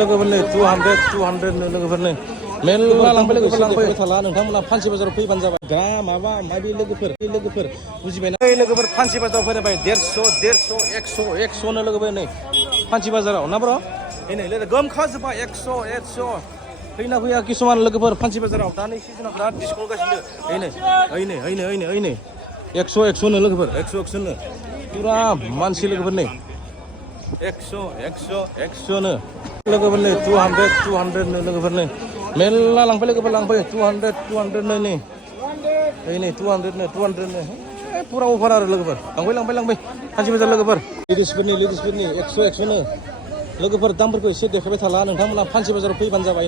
लोगोफोरनो 200 लोगोफोरनो मेल्ला लांफै लोगोफोर लांफै थाला नोंथांमोना फानसि बाजाराव फैबानो जाबाय गा माबा माबि लोगोफोर बुजिबायना लोगोफोर फानसि बाजाराव फैबाय 150 100 नो लोगोफोर नै फानसि बाजाराव ना ब्र' नै लोगो गोमखाजोबबाय 100 फैना फैया किसुमान लोगोफोर फानसि बाजाराव दानि सिजोनाव बिराद डिसकाउन्ट गासिनो ओइनै 100 नो लोगोफोर 100 नो पुरा मानसि लोगोफोर नै 100 नो लोगोफोरनो 200 नो लोगोफोरनो मेल्ला लांफै लोगोफोर लांफै 200 नो नै 200 नो पुरा अफार आरो लोगोफोर लांफै फानसि बाजार लोगोफोर लेडिसफोरनि 100 नो लोगोफोर दामफोरखौ एसे देखायबाय थाला नोंथांमोना फानसि बाजाराव फैबानो जाबाय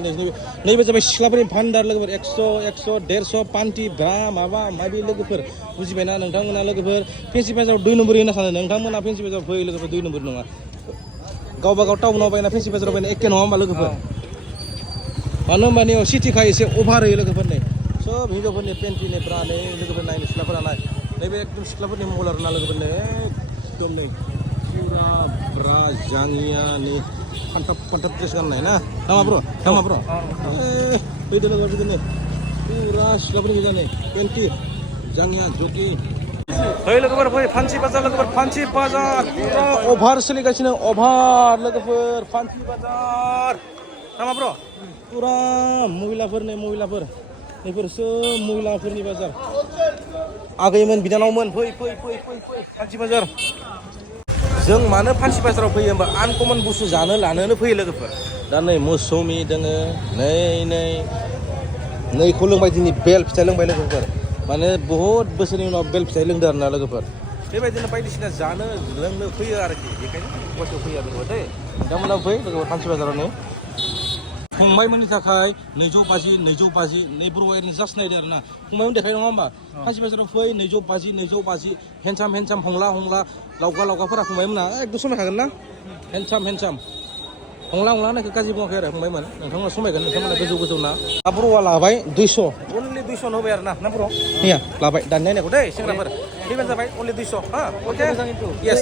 नैबे जाबाय सिख्लाफोरनि भान्डार लोगोफोर 100 150 पान्टि ब्रा माबा माबि लोगोफोर बुजिबायना नोंथांमोना लोगोफोर फेन्सि बाजाराव 2 नम्बर होना सानो नोंथांमोना फेन्सि बाजाराव फै लोगोफोर 2 नम्बर नङा गावबा गाव टाउनाव बायना फेन्सि बाजाराव बायना एखे नङा होमबा लोगोफोर मानो होमबा नैयाव सिटिखाय एसे अभार होयो लोगोफोर नै सब हिन्जावफोरनि पेन्टिनि ब्रानै लोगोफोर नायनो सिख्लाफोरा नाय नैबे एकदम सिख्लाफोरनि महल आरोना लोगोफोर नै एकदम नै पुरा ब्रा जाङिया नै फान्थाब ड्रेस गाननाय ना थाङा ब्र' फैदो लोगो बिदिनो पुरा सिख्लाफोरनि गोजा नै पेन्टि जाङिया जति फै लोगोफोर फै फानसि बाजार लोगोफोर फानसि बाजार पुरा अभार सोलिगासिनो अभार लोगोफोर फानसि बाजार नामा ब्र' पुरा महिलाफोर नैफोरसो महिलाफोरनि बाजार आगैमोन बिनानावमोन फै फानसि बाजार जों मानो फानसि बाजाराव फैयो होमबा आनकमन बुस्थु जानो लानोनो फैयो लोगोफोर दा नै मौसुमि दोङो नैखौ लोंबाय दिनै बेल फिथाइ लोंबाय लोगोफोर माने बहुद बोसोरनि उनाव बेल फिथाइ लोंदों आरोना लोगोफोर बेबायदिनो बायदिसिना जानो लोंनो फैयो आरोखि बेखायनो गुवाहाटियाव फैयो लोगोफोर दे नोंथांमोना फै लोगोफोर फानसि बाजारावनो फंबायमोननि थाखाय 250 नै बर' एरैनो जास्ट नायदो आरोना फंबायमोन देखाय नङा होमबा फानसि बाजाराव फै 250 हेन्डसाम हंला लावगाफोरा फंबायमोना एकदम समायखागोन ना हेन्डसाम हंला होननायखौ गाज्रि बुङाखै आरो फंबायमोन नोंथांमोना समायगोन नोंथांमोना गोजौ ना बर'आ लाबाय 200 अनलि 200 होबाय आरोना ना बर' लाबाय दानि नायनायखौ दै सेंग्राफोर फैबानो जाबाय अनलि 200 हा अके येस